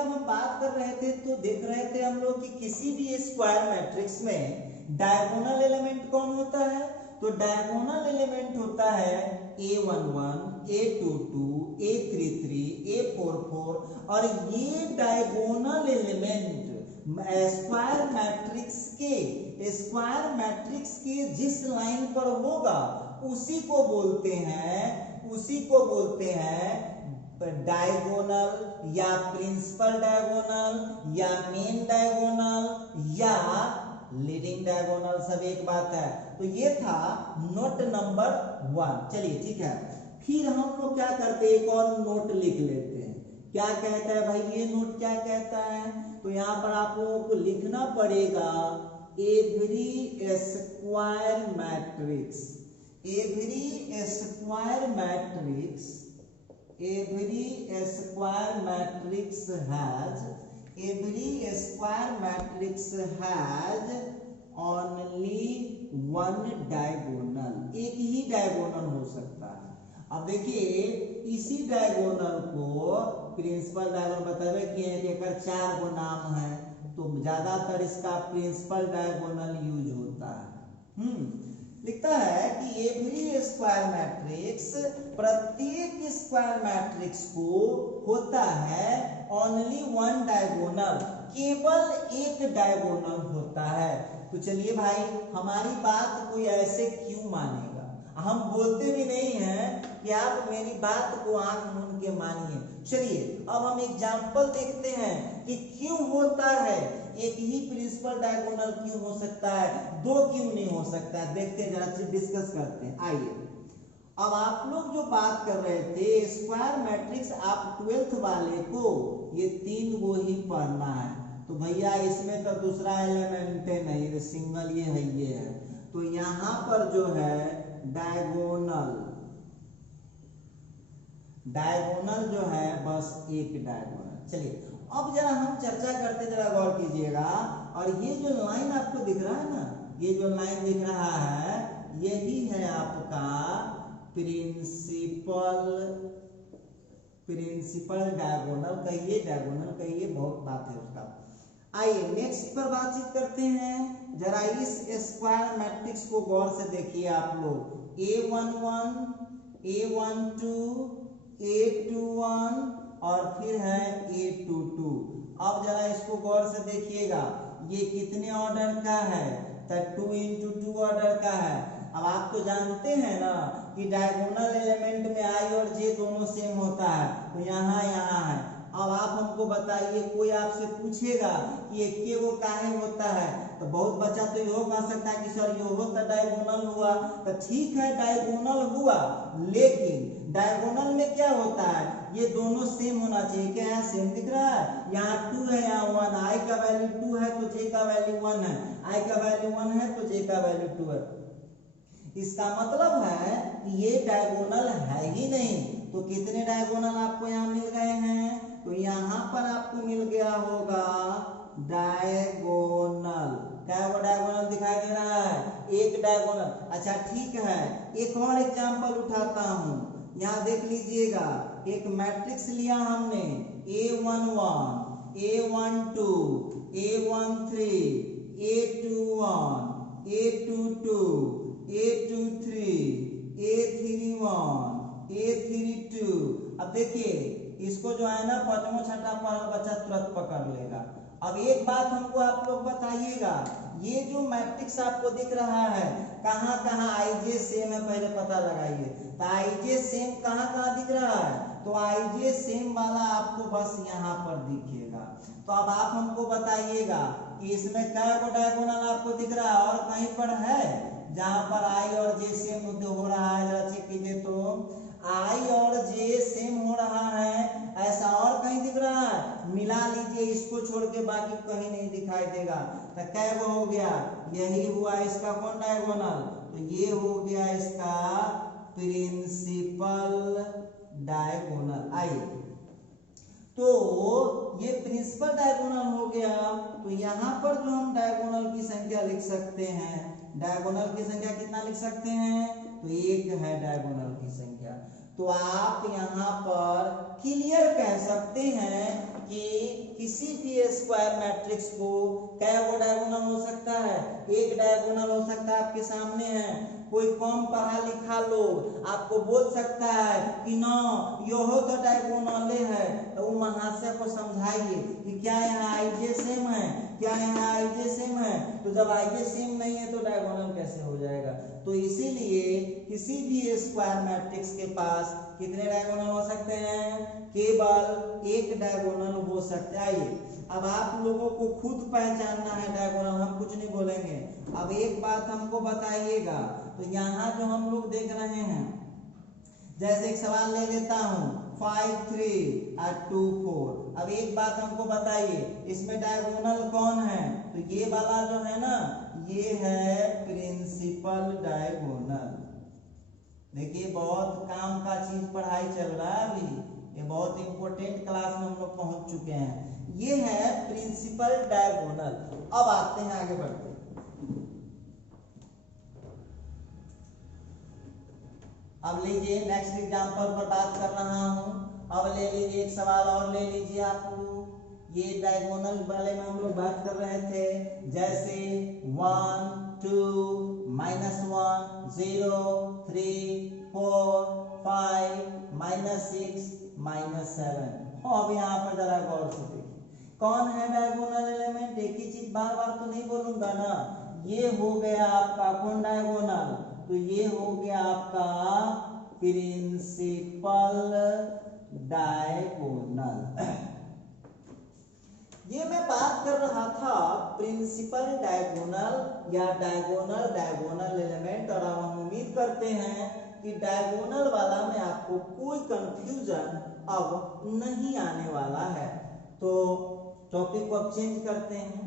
जब हम बात कर रहे थे तो देख रहे थे हम लोग कि किसी भी स्क्वायर मैट्रिक्स में डायगोनल एलिमेंट कौन होता है, तो डायगोनल एलिमेंट होता है A11, A22, A33, A44 और ये डायगोनल एलिमेंट स्क्वायर मैट्रिक्स के जिस लाइन पर होगा उसी को बोलते हैं डायगोनल या प्रिंसिपल डायगोनल या मेन डायगोनल या लीडिंग डायगोनल, सब एक बात है। तो ये था नोट नंबर 1। चलिए ठीक है, फिर हम लोग क्या करते हैं, एक और नोट लिख लेते हैं। क्या कहता है भाई ये नोट, क्या कहता है, तो यहाँ पर आप लोगों को लिखना पड़ेगा every square matrix has only one diagonal, एक ही डायगोनल हो सकता है। अब देखिए इसी डायगोनल को प्रिंसिपल डायगोनल बतावे कि एकर 4 गो नाम है, तो ज्यादातर इसका प्रिंसिपल डायगोनल यूज होता है। लिखता है कि एवरी स्क्वायर मैट्रिक्स, प्रत्येक स्क्वायर मैट्रिक्स को होता है ओनली वन डायगोनल, केवल एक डायगोनल होता है। तो चलिए भाई हमारी बात कोई ऐसे क्यों मानेगा, हम बोलते भी नहीं हैं कि आप मेरी बात को आंख मूंद के मानिए। चलिए अब हम एग्जाम्पल देखते हैं कि क्यों होता है, एक ही प्रिंसिपल डायगोनल क्यों हो सकता है, 2 क्यों नहीं हो सकता है, देखते हैं, जरा डिस्कस करते हैं। आइए अब आप लोग जो बात कर रहे थे स्क्वायर मैट्रिक्स, आप 12th वाले को ये 3 गो ही पढ़ना है, तो भैया इसमें तो दूसरा एलिमेंट नहीं, सिंगल ये है। तो यहाँ पर जो है डायगोनल जो है बस एक डायगोनल। चलिए अब जरा हम चर्चा करते, जरा गौर कीजिएगा। और ये जो लाइन आपको दिख रहा है ना, ये जो लाइन दिख रहा है यही है आपका प्रिंसिपल डायगोनल कहिए, बहुत बात है उसका। आइए नेक्स्ट पर बातचीत करते हैं। जरा इस स्क्वायर मैट्रिक्स को गौर से देखिए आप लोग, A11, A12, A21 और फिर है A22। अब जरा इसको गौर से देखिएगा, ये कितने ऑर्डर का है, तो 2 into 2 ऑर्डर का है। अब आप तो जानते हैं ना कि डायगोनल एलिमेंट में I और J दोनों सेम होता है, तो यहाँ है। अब आप हमको बताइए, कोई आपसे पूछेगा कि ये वो काहे होता है, तो बहुत बच्चा तो यो कह सकता है कि सर यो हो तो डायगोनल हुआ, तो ठीक है डायगोनल हुआ, लेकिन डायगोनल में क्या होता है, ये दोनों सेम होना चाहिए। क्या है, सेम दिख रहा है, यहाँ 2 है यहाँ 1, I का वैल्यू 2 है तो J का वैल्यू 1 है, I का वैल्यू 1 है तो J का वैल्यू 2 है। इसका मतलब है कि ये डायगोनल है ही नहीं। तो कितने डायगोनल आपको यहाँ मिल गए हैं, तो यहाँ पर आपको मिल गया होगा डायगोनल। क्या वो डायगोनल दिखाई दे रहा है, एक डायगोनल। अच्छा ठीक है, एक और एग्जांपल उठाता हूँ, यहाँ देख लीजिएगा, एक मैट्रिक्स लिया हमने A11, A12, A13, A21, A22, A23, A31, A32। अब देखिए इसको जो है ना 5वां 6ठा पढ़ा बच्चा तुरंत पकड़ लेगा। अब एक बात हमको आप लोग बताइएगा, ये जो मैट्रिक्स आपको दिख रहा है कहाँ IJ सेम है, पहले पता लगाइए। तो IJ सेम कहाँ दिख रहा है, तो IJ सेम वाला आपको बस यहाँ पर दिखेगा। तो अब आप हमको बताइएगा कि इसमें कै गो डायगोनल आपको दिख रहा है, और कहीं पर है जहां पर I और J सेम हो रहा है, जरा चेक कीजिए तो I और J सेम हो रहा है, ऐसा और कहीं दिख रहा है, मिला लीजिए इसको छोड़ के बाकी कहीं नहीं दिखाई देगा। तो कै गो हो गया, यही हुआ इसका कौन डायगोनल, तो ये हो गया इसका प्रिंसिपल डायगोनल। आइए तो ये प्रिंसिपल डायगोनल हो गया। तो यहाँ पर जो हम डायगोनल की संख्या लिख सकते हैं, डायगोनल की संख्या कितना लिख सकते हैं, तो 1 है डायगोनल की संख्या। तो आप यहाँ पर क्लियर कह सकते हैं कि किसी भी स्क्वायर मैट्रिक्स को क्या वो डायगोनल हो सकता है, एक डायगोनल हो सकता है। आपके सामने है कोई कम पढ़ा लिखा लोग आपको बोल सकता है कि ना यह तो डायगोनल है, तो वो महाशय को समझाइए कि क्या यहाँ आईजे सेम है, क्या यहाँ आईजे सेम है। तो जब आईजे सेम नहीं है तो डायगोनल कैसे हो जाएगा। तो इसीलिए किसी भी स्क्वायर मैट्रिक्स के पास कितने डायगोनल हो सकते हैं, केवल एक डायगोनल हो सकता है। अब आप लोगों को खुद पहचानना है डायगोनल, हम कुछ नहीं बोलेंगे। अब एक बात हमको बताइएगा, तो यहाँ जो हम लोग देख रहे हैं, जैसे एक सवाल ले लेता हूँ 5 3 और 2 4। अब एक बात हमको बताइए, इसमें डायगोनल कौन है, तो ये वाला जो है ना, ये है प्रिंसिपल डायगोनल। देखिए बहुत काम का चीज पढ़ाई चल रहा है अभी, ये बहुत इंपॉर्टेंट क्लास में हम लोग पहुंच चुके हैं। ये है प्रिंसिपल डायगोनल। अब आते हैं आगे बढ़ते हैं। अब लीजिए नेक्स्ट एग्जांपल पर बात कर रहा हूं। अब ले लीजिए एक सवाल और ले लीजिए आप लोग। ये डायगोनल वाले में हम लोग बात कर रहे थे, जैसे 1 2 -1 0 3 4 5 -6 -7। अब यहाँ पर जरा गौर से देखिए कौन है डायगोनल एलिमेंट। एक ही चीज बार बार तो नहीं बोलूंगा ना। ये हो गया आपका कौन डायगोनल, तो ये हो गया आपका प्रिंसिपल डायगोनल। ये मैं बात कर रहा था प्रिंसिपल डायगोनल या डायगोनल एलिमेंट, और हम उम्मीद करते हैं कि डायगोनल वाला में आपको कोई कंफ्यूजन अब नहीं आने वाला है। तो टॉपिक को अब चेंज करते हैं,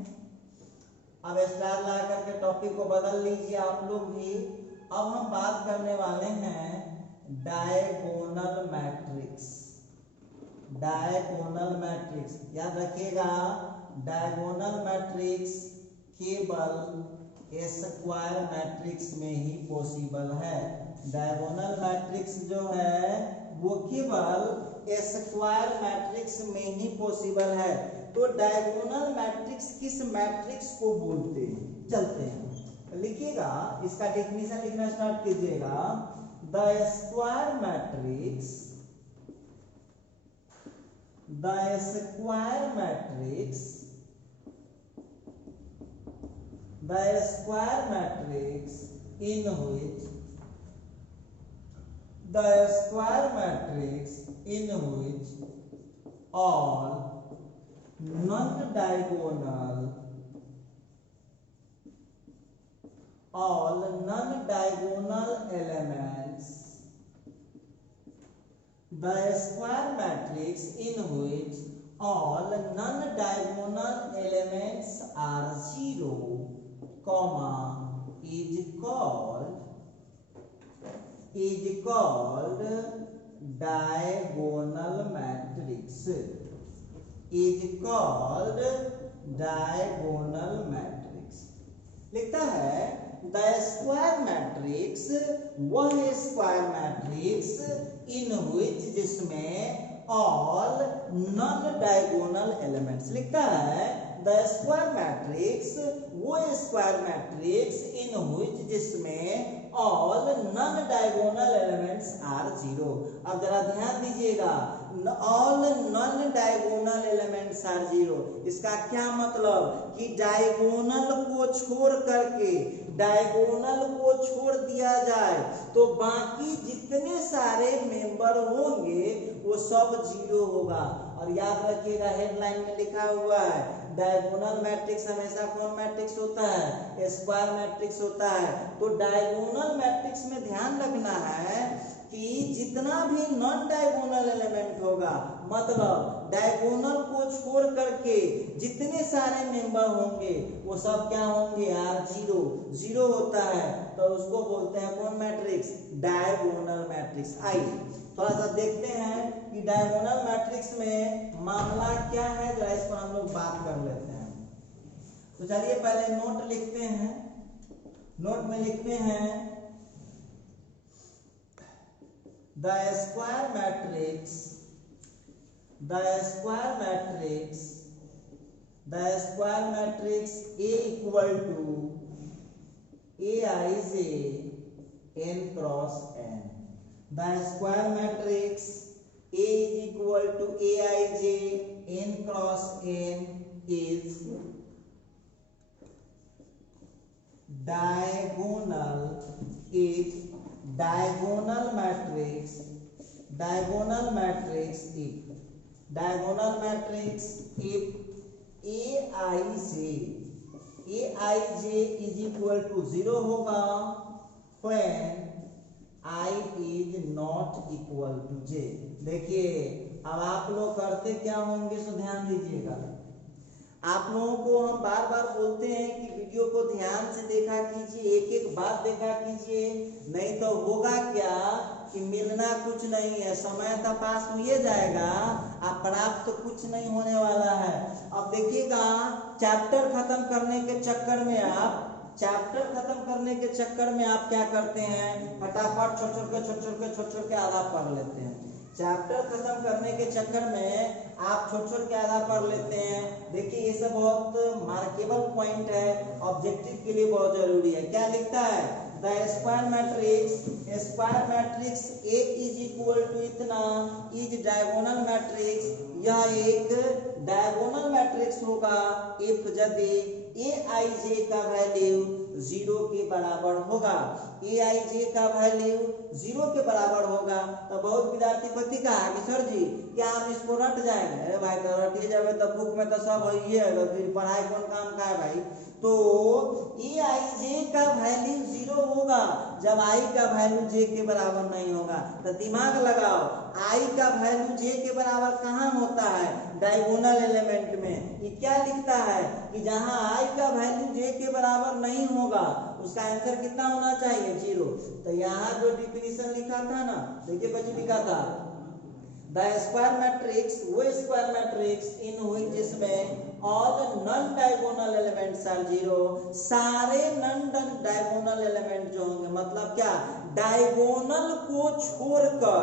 अब स्टार ला करके टॉपिक को बदल लीजिए आप लोग भी। अब हम बात करने वाले हैं डायगोनल मैट्रिक्स। डायगोनल मैट्रिक्स याद रखिएगा, डायगोनल मैट्रिक्स केवल स्क्वायर मैट्रिक्स में ही पॉसिबल है। डायगोनल मैट्रिक्स जो है वो केवल स्क्वायर मैट्रिक्स में ही पॉसिबल है। तो डायगोनल मैट्रिक्स किस मैट्रिक्स को बोलते हैं, चलते हैं लिखिएगा, इसका डेफिनेशन लिखना स्टार्ट कीजिएगा। The square matrix, the square matrix, the square matrix in which the square matrix in which all non-diagonal elements, the square matrix in which all non-diagonal elements are 0, is called diagonal matrix, is called diagonal matrix। लिखता है the square matrix वह square matrix in which जिसमें all non diagonal elements, लिखता है the square matrix वो square matrix in which जिसमें all non diagonal elements are 0। अब जरा ध्यान दीजिएगा, all non diagonal elements are 0, इसका क्या मतलब कि डायगोनल को छोड़ करके, डायगोनल को छोड़ दिया जाए तो बाकी जितने सारे मेंबर होंगे वो सब 0 होगा। और याद रखिएगा हेडलाइन में लिखा हुआ है डायगोनल मैट्रिक्स हमेशा कौन मैट्रिक्स होता है, स्क्वायर मैट्रिक्स होता है। तो डायगोनल मैट्रिक्स में ध्यान रखना है कि जितना भी नॉन डायगोनल एलिमेंट होगा, मतलब डायगोनल को छोड़ करके जितने सारे मेंबर होंगे वो सब क्या होंगे यार 0 होता है, तो उसको बोलते हैं कौन मैट्रिक्स, डायगोनल मैट्रिक्स। आइए थोड़ा सा देखते हैं कि डायगोनल मैट्रिक्स में मामला क्या है, जरा इस पर हम लोग बात कर लेते हैं। तो चलिए पहले नोट लिखते हैं। नोट में लिखते हैं the square matrix the square matrix A equal to Aij n cross n. The square matrix A is equal to Aij n cross n is diagonal matrix if Aij is equal to 0 होगा when I is not equal to j. देखिए अब आप लोग करते क्या होंगे सो ध्यान दीजिएगा। आप लोगों को हम बार बार बोलते हैं कि वीडियो को ध्यान से देखा कीजिए, एक एक बात देखा कीजिए, नहीं तो होगा क्या कि मिलना कुछ नहीं है, समय तो पास हो ही जाएगा, आप प्राप्त तो कुछ नहीं होने वाला है। अब देखिएगा चैप्टर खत्म करने के चक्कर में आप क्या करते हैं, फटाफट छोड़ के आधा पढ़ लेते हैं। चैप्टर खत्म करने के चक्कर में आप छोड़ के आधा पढ़ लेते हैं। देखिए ये सब बहुत मार्केबल पॉइंट है, ऑब्जेक्टिव के लिए बहुत जरूरी है। क्या लिखता है, the square matrix A is equal to इतना इज डायगोनल मैट्रिक्स, यह एक डायगोनल मैट्रिक्स होगा इफ यदि Aij का वैल्यू 0 के बराबर होगा। Aij का वैल्यू 0 के बराबर होगा। तो बहुत विद्यार्थी पति कहा कि सर जी क्या हम इसको रट जाएंगे? अरे भाई तो रटिए जाए तो बुक में तो सब है, तो फिर पढ़ाई कौन काम का है भाई। तो Aij का वैल्यू 0 होगा जब I का वैल्यू j के बराबर नहीं होगा। तो दिमाग लगाओ, I का वैल्यू j के बराबर कहाँ होता है, डायगोनल एलिमेंट में। ये क्या लिखता है कि जहां I का वैल्यू j के बराबर नहीं होगा उसका आंसर कितना होना चाहिए, 0। तो यहाँ जो डिफिनीशन लिखा था ना, देखिए बच्चे लिखा था द स्क्वायर मैट्रिक्स, वो स्क्वायर मैट्रिक्स इन व्हिच जिसमें all non diagonal elements are 0, सारे नॉन डायगोनल एलिमेंट जो होंगे, मतलब क्या, डायगोनल को छोड़कर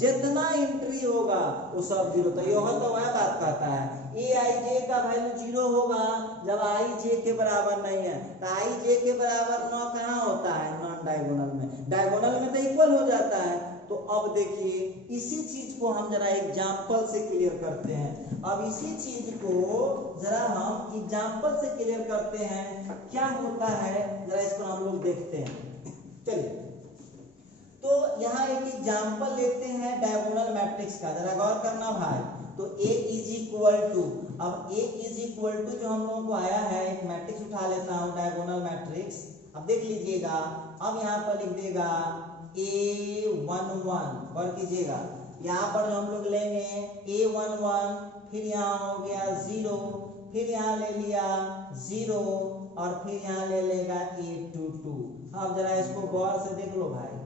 जितना एंट्री होगा वो सब 0। तो यह तो वह बात कहता है Aij का वैल्यू 0 होगा जब I j के बराबर नहीं है। तो I j के बराबर 9 कहाँ होता है, नॉन डायगोनल में। डायगोनल में तो इक्वल हो जाता है। तो अब देखिए इसी चीज को हम जरा एग्जाम्पल से क्लियर करते हैं। अब इसी चीज को जरा हम एग्जाम्पल से क्लियर करते हैं, क्या होता है जरा इसको हम लोग देखते हैं। चलिए तो यहाँ एक एग्जाम्पल लेते हैं डायगोनल मैट्रिक्स का, जरा गौर करना भाई। तो A इज इक्वल टू, अब A इज इक्वल टू जो हम लोगों को आया है, एक मैट्रिक्स उठा लेता हूँ डायगोनल मैट्रिक्स। अब देख लीजिएगा, अब यहाँ पर लिख देगा A11, गौर कीजिएगा, यहाँ पर हम लोग लेंगे A11, फिर यहाँ हो गया 0, फिर यहाँ ले लिया 0 और फिर यहाँ ले लेगा A22। अब जरा इसको गौर से देख लो भाई।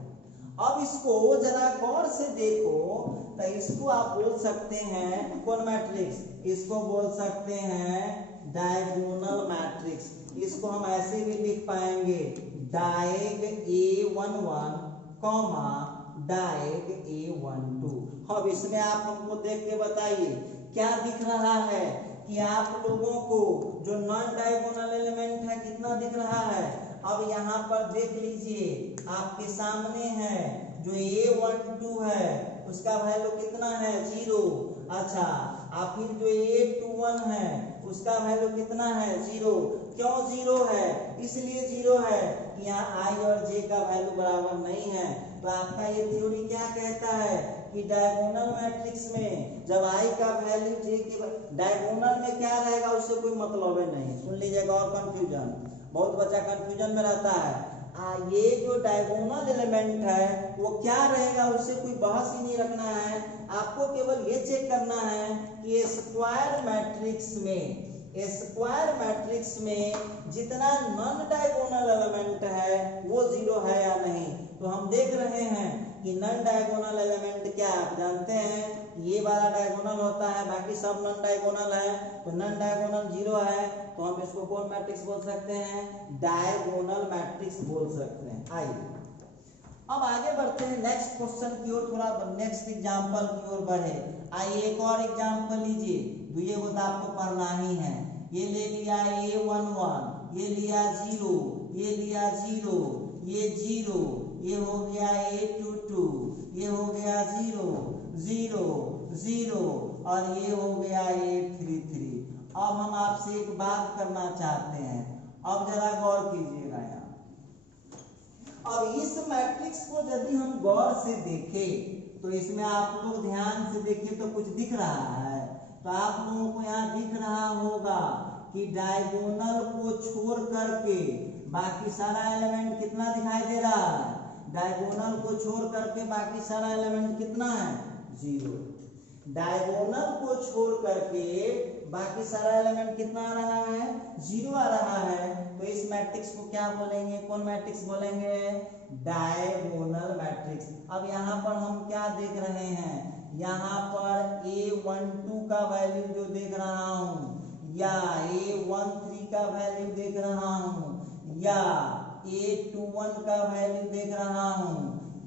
अब इसको जरा गौर से देखो तो इसको आप बोल सकते हैं कौन मैट्रिक्स, इसको बोल सकते हैं डायगोनल मैट्रिक्स। इसको हम ऐसे भी लिख पाएंगे डायग A11 कॉमा डायग A12। अब इसमें आप हमको देख के बताइए क्या दिख रहा है कि आप लोगों को जो नॉन डायगोनल एलिमेंट है कितना दिख रहा है। अब यहाँ पर देख लीजिए आपके सामने है जो A12 है उसका वैल्यू कितना है, 0। अच्छा, और फिर जो A21 है उसका वैल्यू कितना है, 0। क्यों 0 है, इसलिए 0 है कि यहाँ I और J का वैल्यू बराबर नहीं है। तो आपका ये थ्योरी क्या कहता है कि डायगोनल मैट्रिक्स में जब I का वैल्यू J के, डायगोनल में क्या रहेगा उससे कोई मतलब ही नहीं। सुन लीजिएगा, और कंफ्यूजन, बहुत बच्चा कंफ्यूजन में रहता है। ये जो डायगोनल एलिमेंट है वो क्या रहेगा उससे कोई बहस ही नहीं रखना है। आपको केवल ये चेक करना है कि स्क्वायर मैट्रिक्स में जितना नॉन डायगोनल एलिमेंट है वो 0 है या नहीं। तो हम देख रहे हैं कि नॉन डायगोनल एलिमेंट क्या आप जानते हैं, ये वाला डायगोनल होता है, बाकी सब नॉन डायगोनल है। तो नॉन डायगोनल 0 है तो हम इसको कौन मैट्रिक्स बोल सकते हैं, डायगोनल मैट्रिक्स बोल सकते हैं। आइए अब आगे बढ़ते हैं नेक्स्ट क्वेश्चन की ओर, थोड़ा नेक्स्ट एग्जांपल की ओर बढ़े। आइए एक और एग्जांपल लीजिए दुए को तो आपको पढ़ना ही है। ये ले लिया A11, ये लिया 0, ये लिया 0, ये 0, ये हो गया A22, ये हो गया 0 0 0 और ये हो गया A33। अब हम आपसे एक बात करना चाहते हैं, अब जरा गौर कीजिएगा यहाँ। अब इस मैट्रिक्स को यदि हम गौर से देखें तो इसमें आप लोग ध्यान से देखिए तो कुछ दिख रहा है। तो आप लोगों को यहाँ दिख रहा होगा कि डायगोनल को छोड़ करके बाकी सारा एलिमेंट कितना दिखाई दे रहा है। डायगोनल को छोड़ करके बाकी सारा एलिमेंट कितना है, 0। डायगोनल को छोड़ करके बाकी सारा एलिमेंट कितना आ रहा है, 0 आ रहा है। तो इस मैट्रिक्स को क्या बोलेंगे, कौन मैट्रिक्स बोलेंगे, डायगोनल मैट्रिक्स। अब यहाँ पर हम क्या देख रहे हैं, यहाँ पर A12 का वैल्यू जो देख रहा हूँ, या A13 का वैल्यू देख रहा हूँ, या A21 का वैल्यू देख रहा हूँ,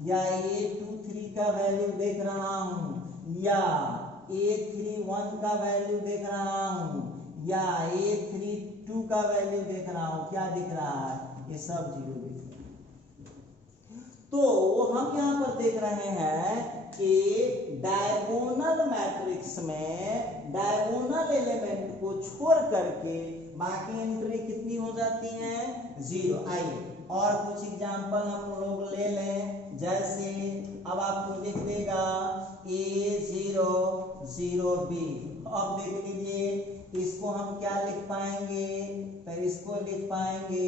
या A23 का वैल्यू देख रहा हूँ, या A31 का वैल्यू देख रहा हूँ, या A32 का वैल्यू देख रहा हूँ। क्या दिख रहा है, ये सब 0 दिख रहा है। तो हम यहाँ पर देख रहे हैं कि डायगोनल मैट्रिक्स में डायगोनल एलिमेंट को छोड़ करके बाकी एंट्री कितनी हो जाती हैं, 0। आइए और कुछ एग्जांपल हम लोग ले लें। जैसे अब आपको दिख देगा A0 0B। अब देख लीजिए इसको हम क्या लिख पाएंगे, तो इसको लिख पाएंगे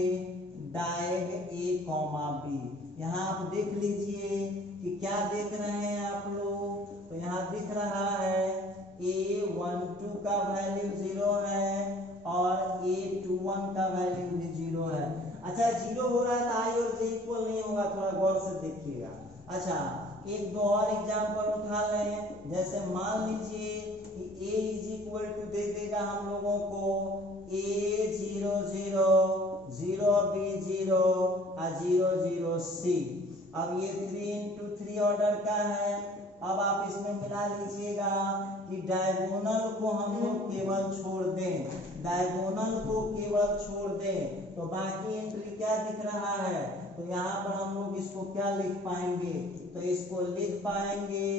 डायग A, B। यहाँ आप देख लीजिए कि क्या देख रहे हैं आप लोग, तो यहाँ दिख रहा है A12 का वैल्यू 0 है और A21 का वैल्यू भी 0 है। अच्छा 0 हो रहा है तो आई और जे इक्वल नहीं होगा, थोड़ा गौर से देखिएगा। अच्छा एक दो और एग्जांपल उठा लें। जैसे मान लीजिए कि A इज इक्वल टू दे देगा हम लोगों को A0 0 0B 0 और 0 0 C। अब ये 3 into 3 ऑर्डर का है। अब आप इसमें मिला लीजिएगा कि डायगोनल को हम लोग केवल छोड़ दें, डायगोनल को केवल छोड़ दें तो बाकी एंट्री क्या दिख रहा है। तो यहाँ पर हम लोग इसको क्या लिख पाएंगे, तो इसको लिख पाएंगे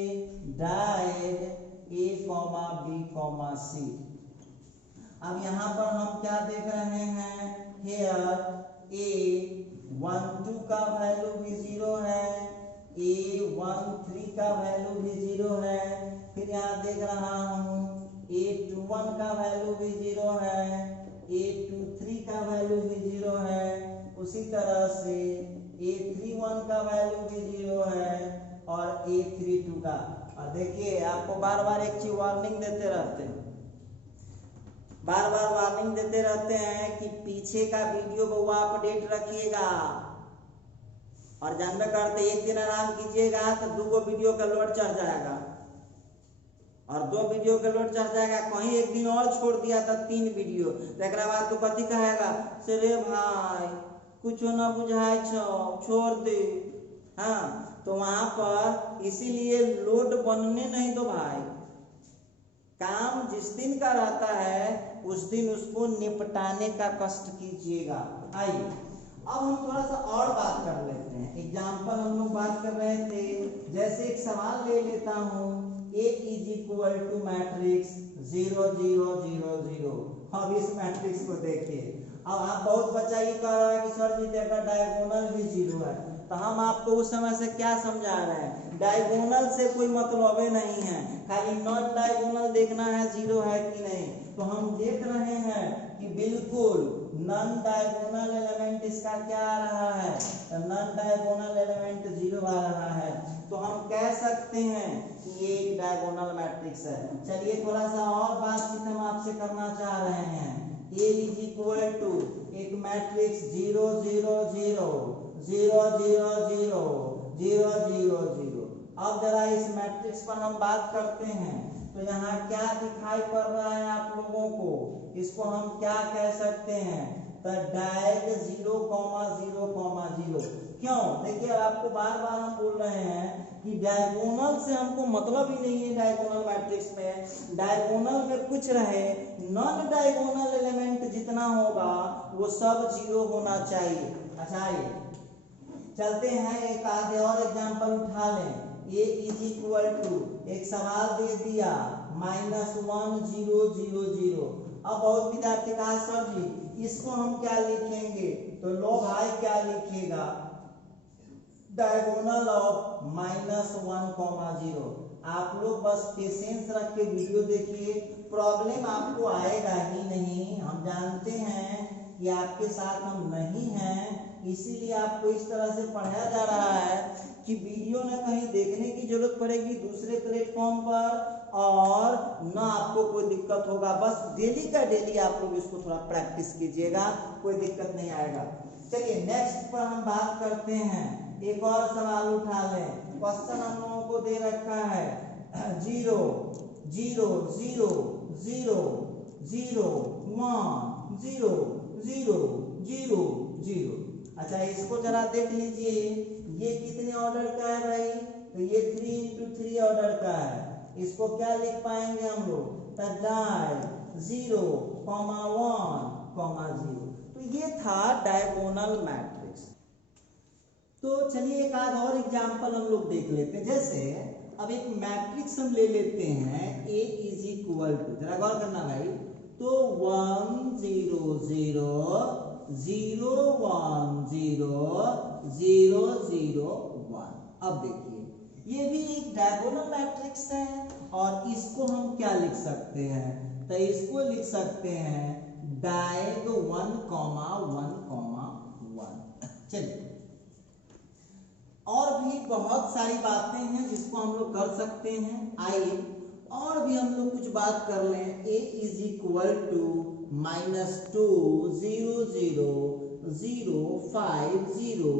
डायग A, B, C। अब यहाँ पर हम क्या देख रहे हैं, हेयर A12 का वैल्यू भी 0 है, A13 का वैल्यू भी 0 है। फिर यहाँ देख रहा हूँ A21 का वैल्यू भी 0 है, A23 का वैल्यू भी 0 है। उसी तरह से A31 का वैल्यू भी 0 है और A32 का। और देखिए आपको बार बार एक चीज वार्निंग देते रहते हैं, बार बार वार्निंग देते रहते हैं कि पीछे का वीडियो को अपडेट रखिएगा। और जानते करते एक दिन आराम कीजिएगा तो 2 वीडियो का लोड चढ़ जाएगा, और 2 वीडियो का लोड चढ़ जाएगा। कहीं एक दिन और छोड़ दिया था 3 वीडियो, तो एक बाद तो कथी कहेगा, से रे भाई कुछ ना बुझाए छोड़ दे। हाँ तो वहां पर इसीलिए लोड बनने नहीं दो भाई। काम जिस दिन का रहता है उस दिन उसको निपटाने का कष्ट कीजिएगा। आइए अब हम थोड़ा सा और बात कर लेते हैं। एग्जाम्पल हम लोग बात कर रहे थे, जैसे एक सवाल ले लेता हूँ, A is equal to matrix 0 0 0 0। अब इस मैट्रिक्स को देखिए। अब आप बहुत बच्चा ये कह रहा है कि सर जी देखा डायगोनल भी 0 है, तो हम आपको उस समय से क्या समझा रहे हैं, डायगोनल से कोई मतलब नहीं है, खाली नॉन डायगोनल देखना है 0 है कि नहीं। तो हम देख रहे हैं कि बिल्कुल नॉन डायगोनल एलिमेंट इसका क्या आ रहा है, तो नॉन डायगोनल एलिमेंट 0 आ रहा है। तो हम कह सकते हैं कि ये एक डायगोनल मैट्रिक्स है। चलिए थोड़ा सा और बातचीत हम आपसे करना चाह रहे हैं। A इज इक्वल टू एक मैट्रिक्स 0 0 0 0 0 0 0 0 0। अब जरा इस मैट्रिक्स पर हम बात करते हैं, तो यहाँ क्या दिखाई पड़ रहा है आप लोगों को, इसको हम क्या कह सकते हैं, तो डायग 0, 0, 0। क्यों? देखिए आपको बार बार हम बोल रहे हैं कि डायगोनल से हमको मतलब ही नहीं है। डायगोनल मैट्रिक्स में डायगोनल में कुछ रहे, नॉन डायगोनल एलिमेंट जितना होगा वो सब 0 होना चाहिए। अच्छा ये चलते हैं, एक आगे और एग्जांपल उठा लें। a इज इक्वल टू, एक सवाल दे दिया -1 0 0 0। अब बहुत विद्यार्थी कहा सर जी इसको हम क्या लिखेंगे, तो लो भाई क्या लिखेगा, डायगोनल ऑफ -1, 0। आप लोग बस पेशेंस रख के वीडियो देखिए, प्रॉब्लम आपको आएगा ही नहीं। हम जानते हैं कि आपके साथ हम नहीं हैं, इसीलिए आपको इस तरह से पढ़ाया जा रहा है कि वीडियो न कहीं देखने की जरूरत पड़ेगी दूसरे प्लेटफॉर्म पर, और न आपको कोई दिक्कत होगा। बस डेली का डेली आप लोग इसको थोड़ा प्रैक्टिस कीजिएगा, कोई दिक्कत नहीं आएगा। चलिए नेक्स्ट पर हम बात करते हैं। एक और सवाल उठा लें। क्वेश्चन हम लोगों को दे रखा है 0 0 0 0 0 1 0 0 0 0। अच्छा इसको जरा देख लीजिए, ये कितने ऑर्डर का है भाई, तो ये 3 into 3 ऑर्डर का है। इसको क्या लिख पाएंगे हम लोग, डाय 0, 1, 0। तो ये था डायगोनल मैट्रिक्स। तो चलिए एक आध और एग्जांपल हम लोग देख लेते हैं। जैसे अब एक मैट्रिक्स हम ले लेते हैं A इज इक्वल टू, जरा गौर करना भाई, तो 1 0 0 0 1 0 0 0 1। अब देखिए ये भी एक डायगोनल मैट्रिक्स है, और इसको हम क्या लिख सकते हैं, तो इसको लिख सकते हैं डायग 1, 1, 1। चलिए और भी बहुत सारी बातें हैं जिसको हम लोग कर सकते हैं। आइए और भी हम लोग कुछ बात कर लें। a is equal to -2 0 0 0 5 0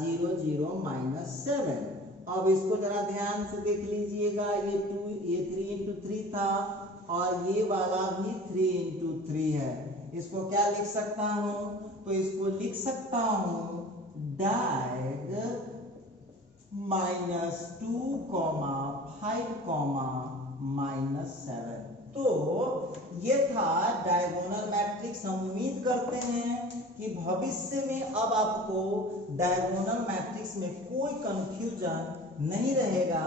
0 0 -7। अब इसको जरा ध्यान से देख लीजिएगा, ये 3 into 3 था, और ये वाला भी 3 into 3 है। इसको क्या लिख सकता हूं, तो इसको लिख सकता हूं डायग -2, 5, -7। तो ये था डायगोनल मैट्रिक्स। हम उम्मीद करते हैं कि भविष्य में अब आपको डायगोनल मैट्रिक्स में कोई कंफ्यूजन नहीं रहेगा।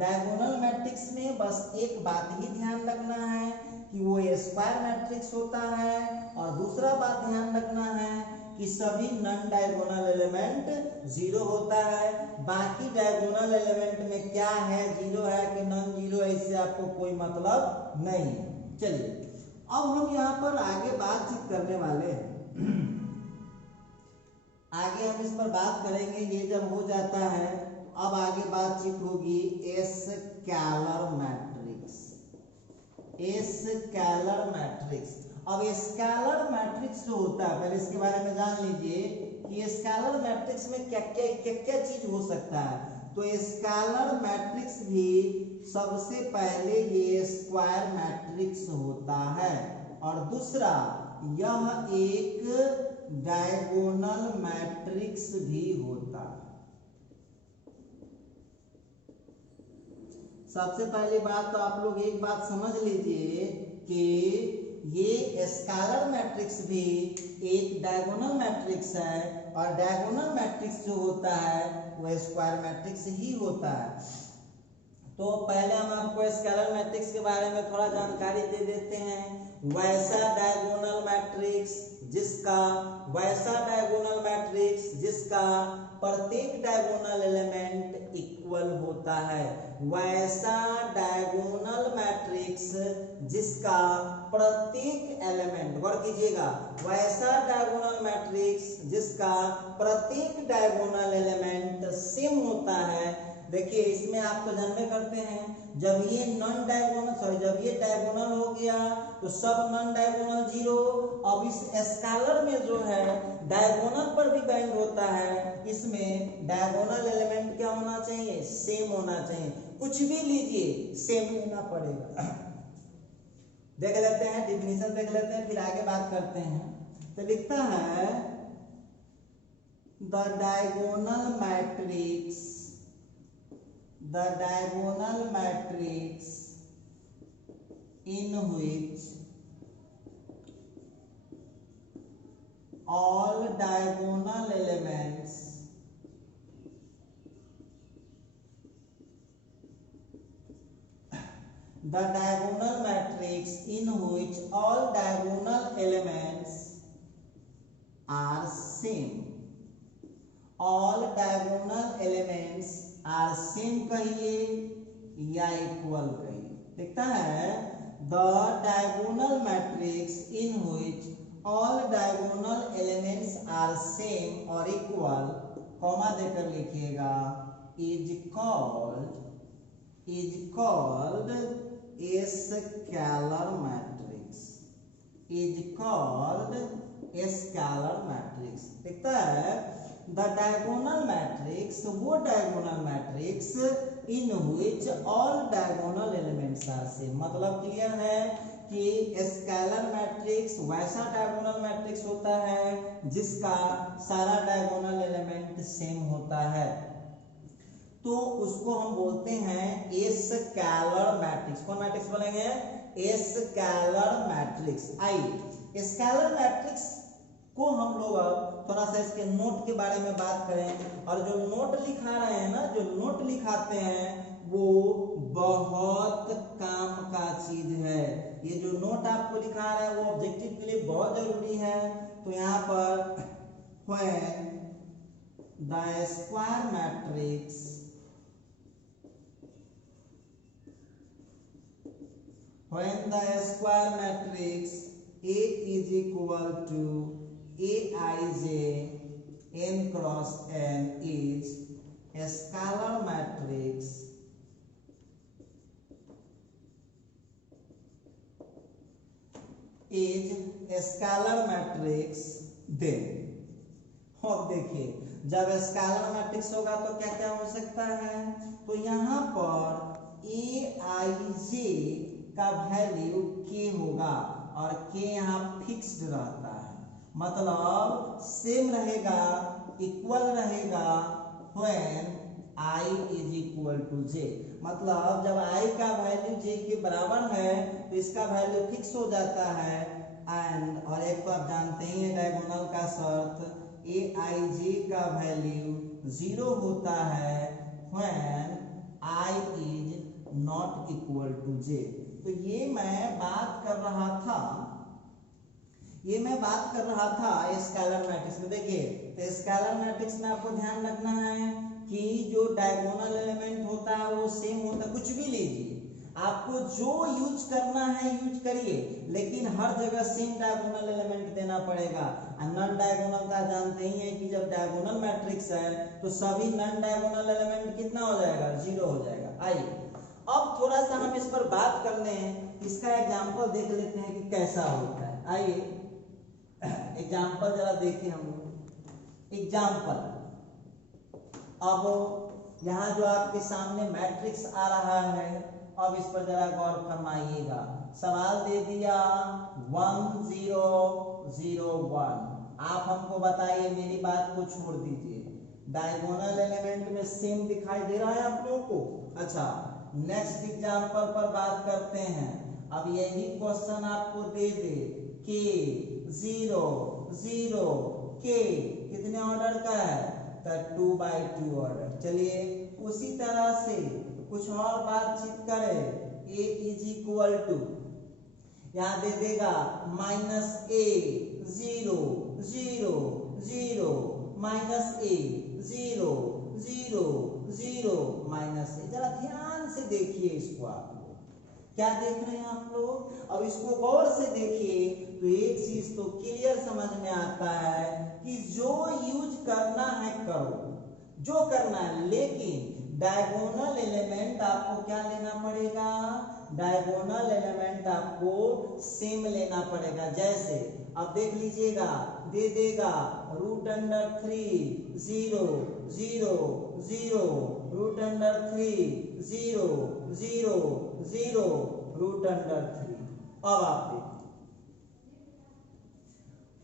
डायगोनल मैट्रिक्स में बस एक बात ही ध्यान रखना है कि वो स्क्वायर मैट्रिक्स होता है, और दूसरा बात ध्यान रखना है कि सभी नॉन डायगोनल एलिमेंट 0 होता है। बाकी डायगोनल एलिमेंट में क्या है, 0 है कि नॉन 0 है, इससे आपको कोई मतलब नहीं है। चलिए अब हम यहाँ पर आगे बातचीत करने वाले हैं। आगे हम इस पर बात करेंगे। ये जब हो जाता है तो अब आगे बातचीत होगी स्केलर मैट्रिक्स। स्केलर मैट्रिक्स, अब स्केलर मैट्रिक्स जो होता है, पहले इसके बारे में जान लीजिए कि स्केलर मैट्रिक्स में क्या क्या चीज हो सकता है। तो स्केलर मैट्रिक्स भी सबसे पहले ये स्क्वायर मैट्रिक्स होता है, और दूसरा यह एक डायगोनल मैट्रिक्स भी होता है। सबसे पहली बात तो आप लोग एक बात समझ लीजिए कि ये स्केलर मैट्रिक्स भी एक डायगोनल मैट्रिक्स है, और डायगोनल मैट्रिक्स जो होता है वो स्क्वायर मैट्रिक्स ही होता है। तो पहले हम आपको स्केलर मैट्रिक्स के बारे में थोड़ा जानकारी दे देते हैं। वैसा डायगोनल मैट्रिक्स जिसका प्रत्येक डायगोनल एलिमेंट इक्वल होता है। वैसा डायगोनल मैट्रिक्स जिसका प्रत्येक एलिमेंट, गौर कीजिएगा, वैसा डायगोनल मैट्रिक्स जिसका प्रत्येक डायगोनल एलिमेंट सेम होता है। देखिए इसमें आप तो जानते करते हैं, जब ये जब ये डायगोनल हो गया तो सब नॉन डायगोनल 0। अब इस स्केलर में जो है डायगोनल पर भी बाइंड होता है, इसमें डायगोनल एलिमेंट क्या होना चाहिए, सेम होना चाहिए। कुछ भी लीजिए सेम लेना पड़ेगा। देख लेते हैं, डिफिनीशन देख लेते हैं, फिर आगे बात करते हैं। तो लिखता है the diagonal matrix in which all diagonal elements are same. All diagonal elements are same कहिए या इक्वल कहिए। लिखता है the diagonal matrix in which all diagonal elements are same or equal, comma देकर लिखिएगा, is called a scalar matrix, दिखता है the diagonal matrix, वो diagonal matrix in which all diagonal elements are same। मतलब clear है कि scalar matrix वैसा diagonal matrix होता है जिसका सारा डायगोनल एलिमेंट सेम होता है, तो उसको हम बोलते हैं स्केलर मैट्रिक्स। कौन मैट्रिक्स बोलेंगे? Scalar matrix. आइए स्केलर मैट्रिक्स को हम लोग अब थोड़ा सा इसके नोट के बारे में बात करें। और जो नोट लिखा रहे हैं ना, जो नोट लिखाते हैं वो बहुत काम का चीज है। ये जो नोट आपको लिखा रहे हैं वो ऑब्जेक्टिव के लिए बहुत जरूरी है। तो यहाँ पर when the square matrix A is equal to Aij n cross n is a scalar matrix then। अब देखिए जब स्केलर मैट्रिक्स होगा तो क्या क्या हो सकता है, तो यहाँ पर Aij का वैल्यू k होगा और k यहाँ फिक्स्ड रहता है, मतलब सेम रहेगा, इक्वल रहेगा when I is equal to j। मतलब जब I का वैल्यू j के बराबर है तो इसका वैल्यू फिक्स हो जाता है। एंड और एक तो आप जानते ही हैं डायगोनल का शर्त, Aij का वैल्यू 0 होता है when I is not equal to j। तो ये मैं बात कर रहा था स्केलर मैट्रिक्स में। देखिए तो स्केलर मैट्रिक्स में आपको ध्यान रखना है कि जो डायगोनल एलिमेंट होता है वो सेम होता है। कुछ भी लीजिए, आपको जो यूज करना है यूज करिए, लेकिन हर जगह सेम डायगोनल एलिमेंट देना पड़ेगा। नॉन डायगोनल का जानते ही हैं कि जब डायगोनल मैट्रिक्स है तो सभी नॉन डायगोनल एलिमेंट कितना हो जाएगा? 0 हो जाएगा। आइए अब थोड़ा सा हम इस पर बात कर लें, इसका एग्जाम्पल देख लेते हैं कि कैसा होता है। आइए एग्जाम्पल जरा देखें हम लोग। एग्जाम्पल, अब यहाँ जो आपके सामने मैट्रिक्स आ रहा है, अब इस पर जरा गौर फरमाइएगा। सवाल दे दिया 1 0 0 1। आप हमको बताइए, मेरी बात को छोड़ दीजिए, डायगोनल एलिमेंट में सेम दिखाई दे रहा है आप लोगों को? अच्छा, नेक्स्ट एग्जाम्पल पर बात करते हैं। अब यही क्वेश्चन आपको दे दे k 0 0 k कितने ऑर्डर का है? तो 2/2 ऑर्डर। चलिए उसी तरह से कुछ और बातचीत करें। a इज इक्वल टू यहाँ दे देगा -a 0 0 0 -a 0 0 0 -a। जरा ध्यान से देखिए इसको, आप लोग क्या देख रहे हैं आप लोग? अब इसको गौर से देखिए तो एक चीज तो क्लियर समझ में आता है कि जो यूज करना है करो, जो करना है, लेकिन डायगोनल एलिमेंट आपको क्या लेना पड़ेगा? डायगोनल एलिमेंट आपको सेम लेना पड़ेगा। जैसे अब देख लीजिएगा, दे देगा √3 0 0 0 √3 0 0 0 √3। अब आप देखिए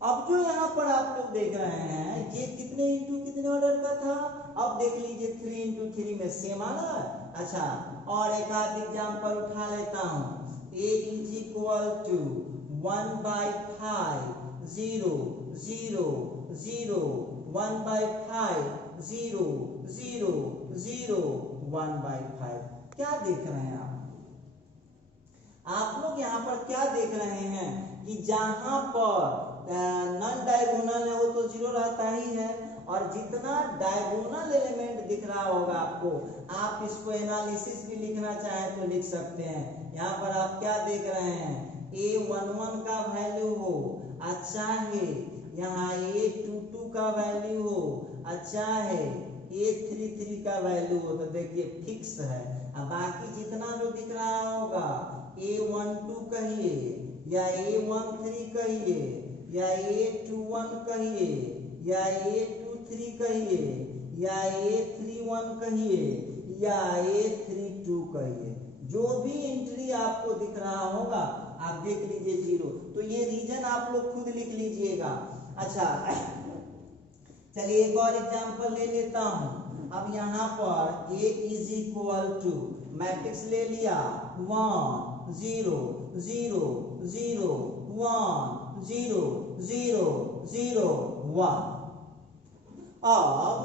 अब जो यहाँ पर आप लोग देख रहे हैं ये कितने इंटू कितने ऑर्डर का था, अब देख लीजिए 3 इंटू 3 में सेम आ रहा है। अच्छा, और एक आध एग्जाम्पल उठा लेता हूँ। a is equal to 1/5 0 0 0 1/5 0 0 0 1/5। क्या देख रहे हैं आप लोग यहाँ पर क्या देख रहे हैं कि जहां पर नॉन डायगोनल है वो तो जीरो रहता ही है, और जितना डायगोनल एलिमेंट दिख रहा होगा आपको, आप इसको एनालिसिस भी लिखना चाहें तो लिख सकते हैं। यहाँ पर आप क्या देख रहे हैं, a11 का वैल्यू हो, अच्छा है यहाँ a22 का वैल्यू हो, अच्छा है a33 का वैल्यू हो, तो देखिए फिक्स है। अब बाकी जितना जो दिख रहा होगा a12 कहिए या a13 कहिए या a21 कहिए या a23 कहिए या a31 कहिए या a32 कहिए, जो भी एंट्री आपको दिख रहा होगा आप देख लीजिए जीरो। तो ये रीजन आप लोग खुद लिख लीजिएगा। अच्छा चलिए एक और एग्जांपल ले लेता हूं। अब यहाँ पर a is equal to matrix ले लिया 1 0 0 0 1 0 0 0 1। अब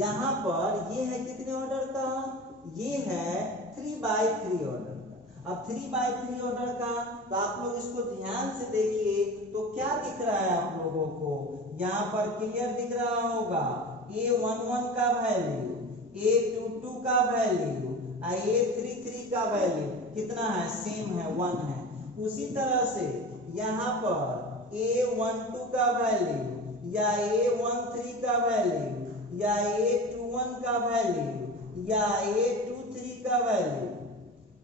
यहाँ पर ये है कितने ऑर्डर का, ये है 3/3 ऑर्डर का। अब 3/3 ऑर्डर का, तो आप लोग इसको ध्यान से देखिए तो क्या दिख रहा है आप लोगों को, यहाँ पर क्लियर दिख रहा होगा a11 का वैल्यू, a22 का वैल्यू, a33 का वैल्यू कितना है, सेम है 1 है। उसी तरह से यहाँ पर a12 का वैल्यू या a13 का वैल्यू या a21 का वैल्यू या a23 का वैल्यू,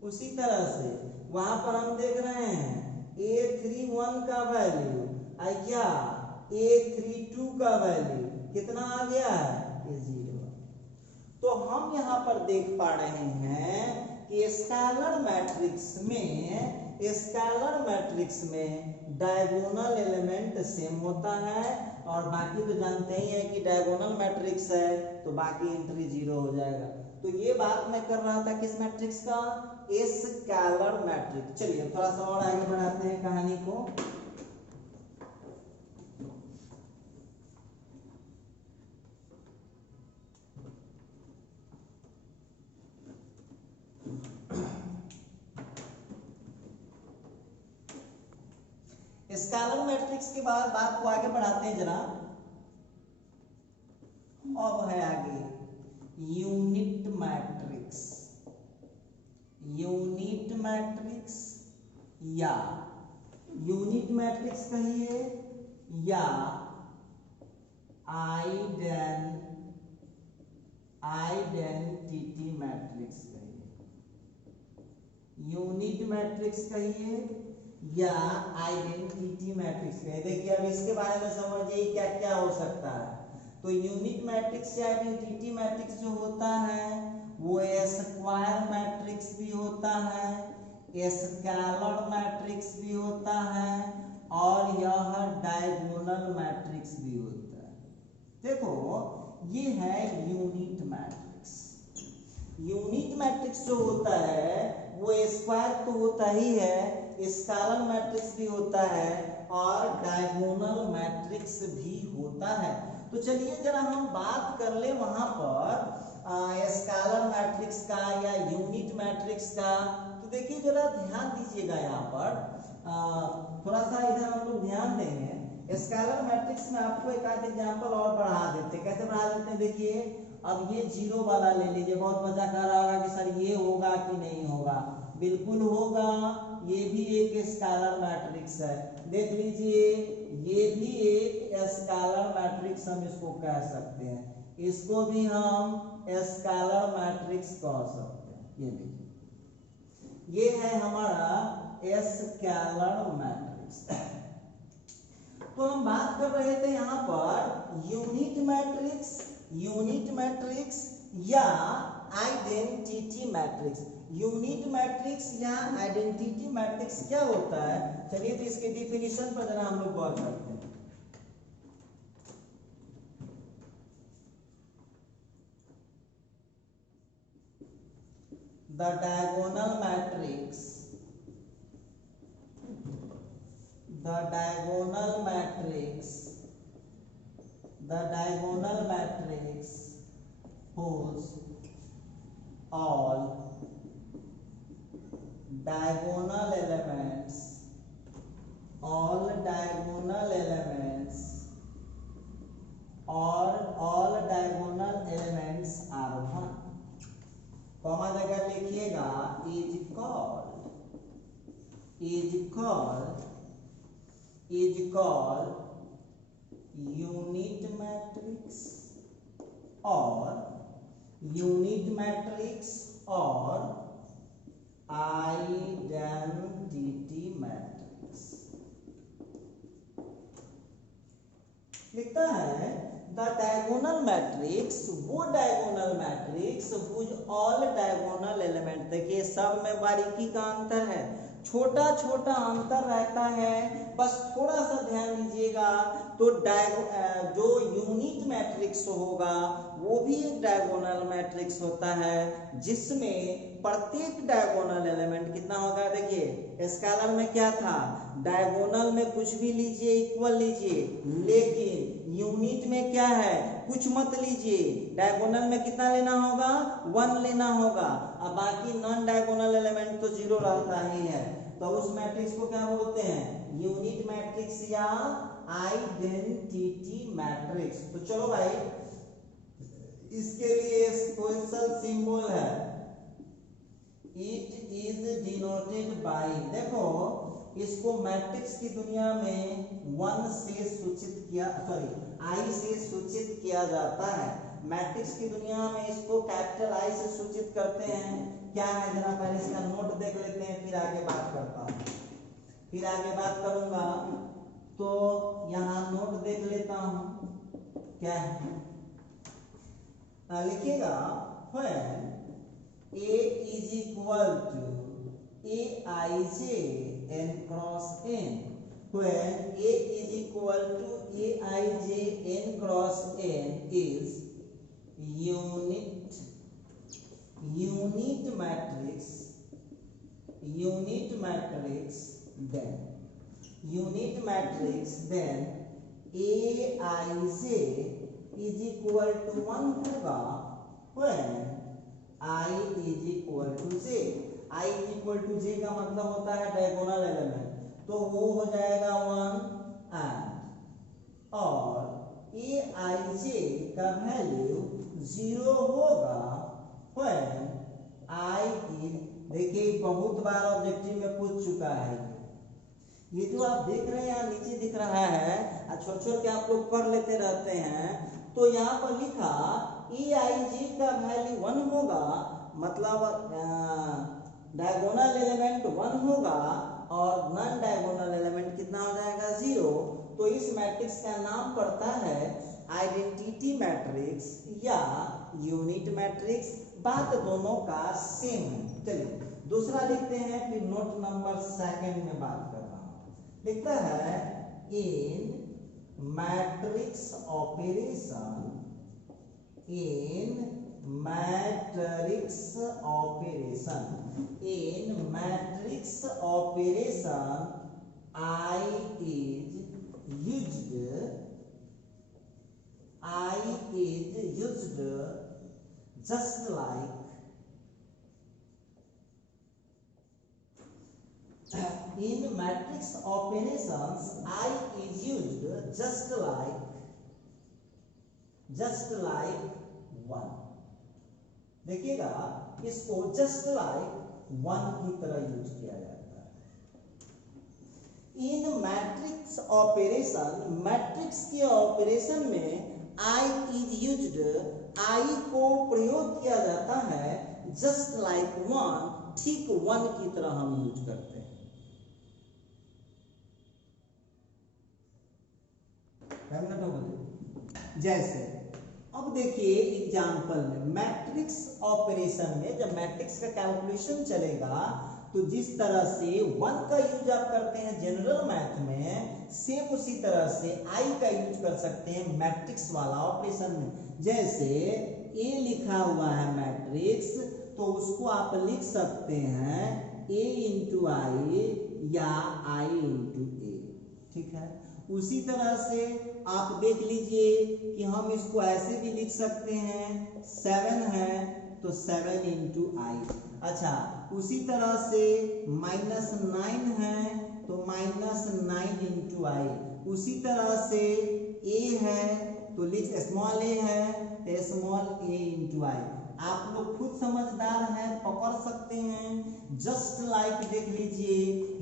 उसी तरह से वहां पर हम देख रहे हैं a31 का वैल्यू या a32 का वैल्यू कितना आ गया है, a0। तो हम यहाँ पर देख पा रहे हैं कि स्केलर मैट्रिक्स में डायगोनल एलिमेंट सेम होता है, और बाकी तो जानते ही हैं कि डायगोनल मैट्रिक्स है तो बाकी एंट्री जीरो हो जाएगा। तो ये बात मैं कर रहा था किस मैट्रिक्स का, स्केलर मैट्रिक्स। चलिए थोड़ा सा और आगे बढ़ाते हैं कहानी को। स्केलर मैट्रिक्स के बाद बात को आगे बढ़ाते हैं जरा। अब है आगे यूनिट मैट्रिक्स। यूनिट मैट्रिक्स या यूनिट मैट्रिक्स कहिए या आइडेंटिटी मैट्रिक्स कहिए। यूनिट मैट्रिक्स कहिए या आइडेंटिटी मैट्रिक्स कहिए। देखिए अब इसके बारे में समझिए क्या क्या हो सकता है। तो यूनिट मैट्रिक्स या आइडेंटिटी मैट्रिक्स जो होता है वो स्क्वायर मैट्रिक्स भी होता है, स्केलर मैट्रिक्स भी होता है, और यह डायगोनल मैट्रिक्स भी होता है। देखो ये है यूनिट मैट्रिक्स। यूनिट मैट्रिक्स जो होता है वो स्क्वायर तो होता ही है, स्केलर मैट्रिक्स भी होता है और डायगोनल मैट्रिक्स भी होता है। तो चलिए जरा हम बात कर ले वहां पर स्केलर मैट्रिक्स का या यूनिट मैट्रिक्स का। तो देखिए जरा ध्यान दीजिएगा, यहाँ पर थोड़ा सा इधर हम लोग ध्यान देंगे। स्केलर मैट्रिक्स में आपको एक आध एग्जांपल और बढ़ा देते हैं। कैसे बढ़ा देते हैं, देखिए अब ये जीरो वाला ले लीजिए। बहुत बच्चा कह रहा होगा कि सर ये होगा कि नहीं होगा। बिल्कुल होगा, ये भी एक स्केलर मैट्रिक्स है। देख लीजिए ये भी एक स्केलर मैट्रिक्स हम इसको कह सकते हैं, इसको भी हम स्केलर मैट्रिक्स कह सकते हैं। ये देखिए ये है हमारा स्केलर मैट्रिक्स। तो हम बात कर रहे थे यहाँ पर यूनिट मैट्रिक्स या आइडेंटिटी मैट्रिक्स। यूनिट मैट्रिक्स या आइडेंटिटी मैट्रिक्स क्या होता है, चलिए तो इसके डिफिनीशन पर जरा हम लोग गौर करते हैं। the diagonal matrix, the diagonal matrix, the diagonal matrix whose all diagonal elements, all diagonal elements or all diagonal elements are one, comma देकर लिखिएगा is called unit matrix or identity matrix। लिखता है द डायगोनल मैट्रिक्स, वो diagonal matrix whose all diagonal element, देखिए सब में बारीकी का अंतर है, छोटा छोटा अंतर रहता है, बस थोड़ा सा ध्यान दीजिएगा। तो जो यूनिट मैट्रिक्स होगा वो भी एक डायगोनल मैट्रिक्स होता है जिसमें प्रत्येक डायगोनल एलिमेंट कितना होगा। देखिए स्केलर में क्या था, डायगोनल में कुछ भी लीजिए इक्वल लीजिए, लेकिन यूनिट में क्या है, कुछ मत लीजिए, डायगोनल में कितना लेना होगा, 1 लेना होगा, अब बाकी नॉन डायगोनल एलिमेंट तो 0 रहता ही है। तो उस मैट्रिक्स को क्या बोलते हैं, यूनिट मैट्रिक्स या आइडेंटिटी मैट्रिक्स। तो चलो भाई इसके लिए स्पेशल सिंबल है, इट इज डिनोटेड बाय, देखो इसको मैट्रिक्स की दुनिया में 1 से सूचित किया, आई से सूचित किया जाता है। मैट्रिक्स की दुनिया में इसको कैपिटल आई से सूचित करते हैं। क्या है जरा पहले इसका नोट देख लेते हैं, फिर आगे बात करता हूं, फिर आगे बात करूंगा। तो यहाँ नोट देख लेता हूं क्या है, लिखिएगा when A is equal to Aij n cross n, when A is equal to Aij n cross n is unit matrix, then Aij is equal to 1 होगा when I is equal to j। I is equal to j का मतलब होता है diagonal element, तो वो हो जाएगा 1 and और Aij का वैल्यू 0 होगा when I is, देखिए बहुत बार ऑब्जेक्टिव में पूछ चुका है, ये जो आप देख रहे हैं यहाँ नीचे दिख रहा है, छोड़ छोड़ के आप लोग कर लेते रहते हैं। तो यहाँ पर लिखा Aij का वैल्यू 1 होगा, मतलब डायगोनल एलिमेंट 1 होगा और नॉन डायगोनल एलिमेंट कितना हो जाएगा 0। तो इस मैट्रिक्स का नाम पड़ता है आइडेंटिटी मैट्रिक्स या यूनिट मैट्रिक्स, बात दोनों का सेम है। चलिए दूसरा लिखते हैं, फिर नोट नंबर 2 में बात कर रहा हूं। लिखता है in matrix operation, I is used just like in matrix operations, I is used just like 1। देखिएगा इसको just like 1 की तरह यूज किया जाता है। इन मैट्रिक्स ऑपरेशन, मैट्रिक्स के ऑपरेशन में I is used, I को प्रयोग किया जाता है just like 1, ठीक 1 की तरह हम यूज करते हैं। जैसे अब देखिए एग्जांपल में मैट्रिक्स ऑपरेशन में जब मैट्रिक्स का कैलकुलेशन चलेगा तो जिस तरह से 1 का यूज आप करते हैं जनरल मैथ में, सेम उसी तरह से I का यूज कर सकते हैं मैट्रिक्स वाला ऑपरेशन में। जैसे A लिखा हुआ है मैट्रिक्स, तो उसको आप लिख सकते हैं a इंटू आई या i इंटू ए। ठीक है, उसी तरह से आप देख लीजिए कि हम इसको ऐसे भी लिख सकते हैं, 7 है तो 7 इंटू आई। अच्छा, उसी तरह से -9 है तो -9 इंटू आई। उसी तरह से a है तो लिख स्मॉल a है तो स्मॉल a इंटू आई। आप लोग खुद समझदार हैं, पकड़ सकते हैं। जस्ट लाइक देख लीजिए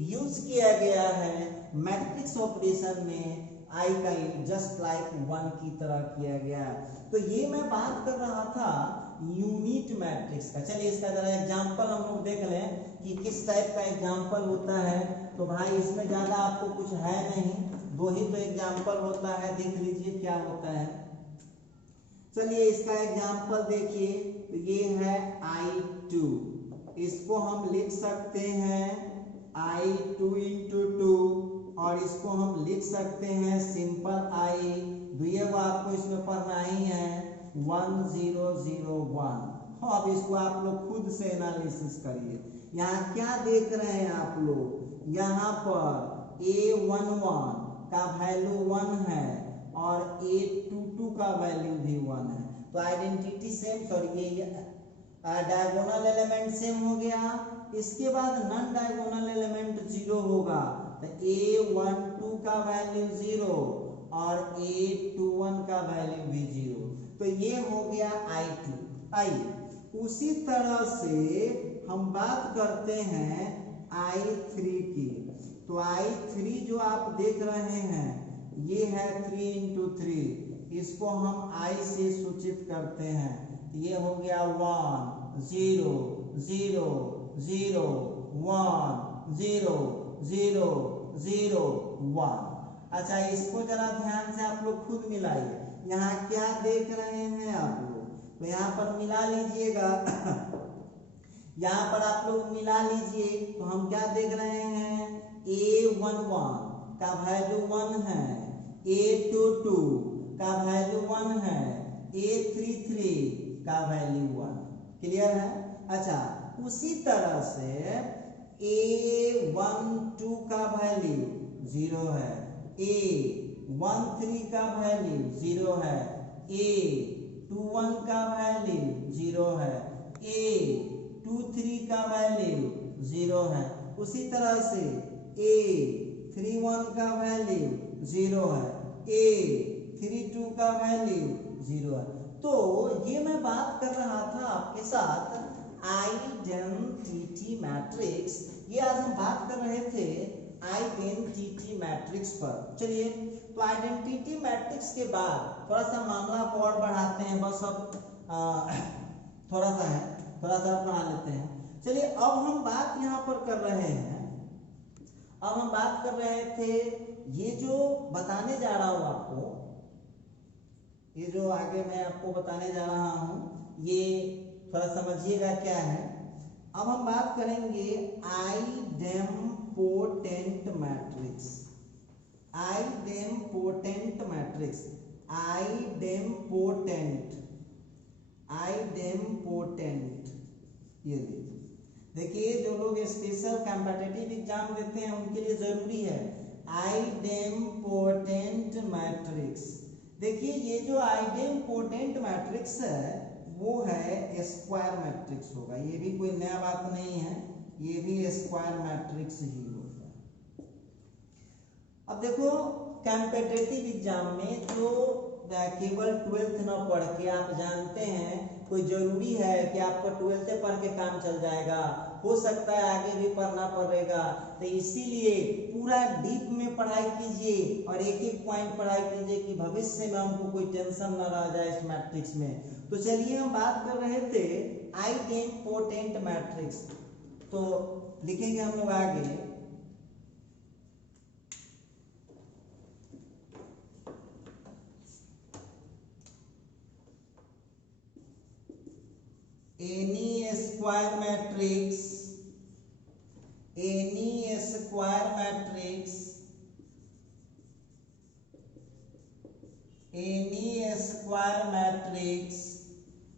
यूज किया गया है मैट्रिक्स ऑपरेशन में आई का जस्ट लाइक 1 की तरह किया गया। तो ये मैं बात कर रहा था यूनिट मैट्रिक्स का। चलिए इसका जरा एग्जांपल हम लोग देख लें कि किस टाइप का एग्जांपल होता है। तो भाई इसमें ज्यादा आपको कुछ है नहीं, 2 ही तो एग्जांपल होता है, देख लीजिए क्या होता है। चलिए इसका एग्जांपल देखिए, तो ये है I2, इसको हम लिख सकते हैं I2 इंटू 2, और इसको हम लिख सकते हैं सिंपल I, दुइये को आपको इसमें पढ़ना ही है 1001। अब इसको आप लोग खुद से एनालिसिस करिए। यहाँ क्या देख रहे हैं आप लोग, यहाँ पर A11 का वैल्यू 1 है और A22 का वैल्यू भी 1 है, तो आइडेंटिटी सेम, सॉरी ये डायगोनल एलिमेंट सेम हो गया। इसके बाद नॉन डायगोनल एलिमेंट 0 होगा, तो A12 का वैल्यू 0 और A21 का वैल्यू भी 0, तो ये हो गया I2। आइए उसी तरह से हम बात करते हैं I3 की। तो I3 जो आप देख रहे हैं ये है 3 इंटू 3, इसको हम I से सूचित करते हैं, ये हो गया 1 0 0 0 1 0 0 0 1। अच्छा, इसको जरा ध्यान से आप लोग खुद मिलाइए। यहाँ क्या देख रहे हैं आप लोग, तो यहाँ पर मिला लीजिएगा यहाँ पर आप लोग मिला लीजिए, तो हम क्या देख रहे हैं, A11 का वैल्यू 1 है, A22 का वैल्यू 1 है, A33 का वैल्यू 1। क्लियर है। अच्छा, उसी तरह से A12 का वैल्यू 0 है, A13 का वैल्यू 0 है, A21 का वैल्यू 0 है, A23 का वैल्यू 0 है। उसी तरह से A31 का वैल्यू 0 है, A32 का वैल्यू 0 है। तो ये मैं बात कर रहा था आपके साथ आइडेंटिटी मैट्रिक्स, ये आज हम बात कर रहे थे आइडेंटिटी मैट्रिक्स पर। चलिए, तो आइडेंटिटी मैट्रिक्स के बाद थोड़ा सा मामला को और बढ़ाते हैं, बस अब थोड़ा सा बढ़ा लेते हैं। चलिए, अब हम बात यहाँ पर कर रहे हैं, अब हम बात कर रहे थे, ये जो बताने जा रहा हूं आपको, ये जो आगे मैं आपको बताने जा रहा हूं, ये थोड़ा समझिएगा क्या है। अब हम बात करेंगे idempotent matrix. Idempotent matrix, idempotent ये देखिए, जो लोग स्पेशल कॉम्पिटिटिव एग्जाम देते हैं उनके लिए जरूरी है आइडेम्पोटेंट मैट्रिक्स। देखिए, ये जो आइडेम्पोटेंट मैट्रिक्स है वो है स्क्वायर मैट्रिक्स होगा, ये भी कोई नया बात नहीं है, ये भी स्क्वायर मैट्रिक्स ही होगा। अब देखो, कॉम्पिटिटिव एग्जाम में जो केवल 12th न पढ़ के, आप जानते हैं कोई जरूरी है कि आपको 12th पढ़ के काम चल जाएगा, हो सकता है आगे भी पढ़ना पड़ेगा, तो इसीलिए पूरा डीप में पढ़ाई कीजिए और एक एक पॉइंट पढ़ाई कीजिए कि भविष्य में हमको कोई टेंशन न रह जाए इस मैट्रिक्स में। तो चलिए, हम बात कर रहे थे आइडेम्पोटेंट मैट्रिक्स, तो लिखेंगे हम लोग आगे any square matrix, any square matrix, any square matrix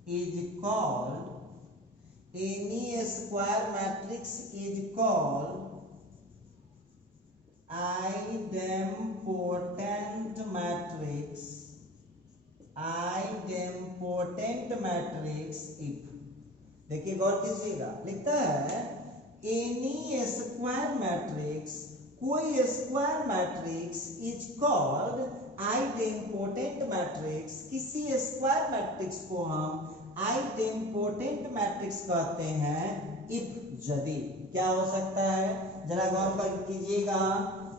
is called any square matrix is called idempotent matrix, idempotent matrix if, देखिए गौर कीजिएगा, लिखता है एनी स्क्वायर मैट्रिक्स, कोई square matrix is called idempotent matrix, किसी स्क्वायर मैट्रिक्स को हम idempotent matrix कहते हैं इफ, यदि, क्या हो सकता है जरा गौर कीजिएगा,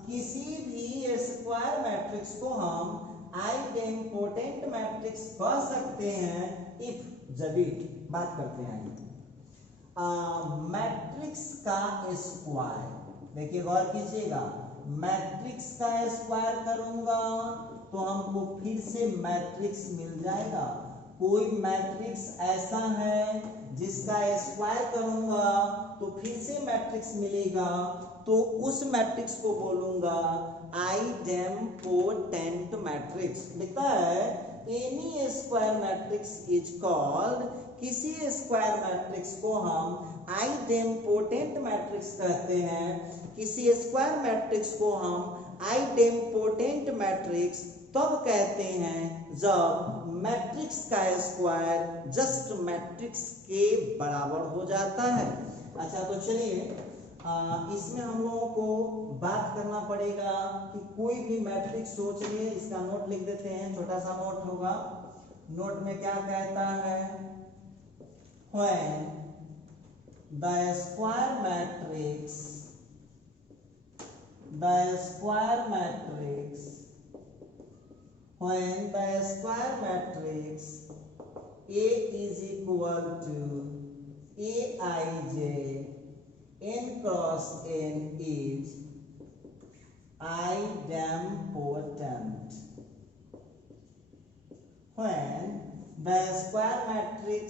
किसी भी स्क्वायर मैट्रिक्स को हम आइडेम्पोटेंट मैट्रिक्स कह सकते हैं इफ, यदि। बात करते हैं मैट्रिक्स का स्क्वायर, देखिए गौर कीजिएगा, मैट्रिक्स का स्क्वायर करूंगा तो हमको फिर से मैट्रिक्स मिल जाएगा। कोई मैट्रिक्स ऐसा है जिसका स्क्वायर करूंगा तो फिर से मैट्रिक्स मिलेगा, तो उस मैट्रिक्स को बोलूंगा आइडेम्पोटेंट मैट्रिक्स। लिखता है N E square matrix is called, किसी स्क्वायर मैट्रिक्स को हम आइडेम्पोटेंट मैट्रिक्स कहते हैं, किसी स्क्वायर मैट्रिक्स को हम आइडेम्पोटेंट मैट्रिक्स तब कहते हैं जब मैट्रिक्स का स्क्वायर जस्ट मैट्रिक्स के बराबर हो जाता है। अच्छा तो चलिए इसमें हम लोगों को बात करना पड़ेगा कि कोई भी मैट्रिक्स सोच लिए, इसका नोट लिख देते हैं, छोटा सा नोट होगा। नोट में क्या कहता है, when the square matrix when the square matrix A is equal to Aij n cross n is idempotent, when the square matrix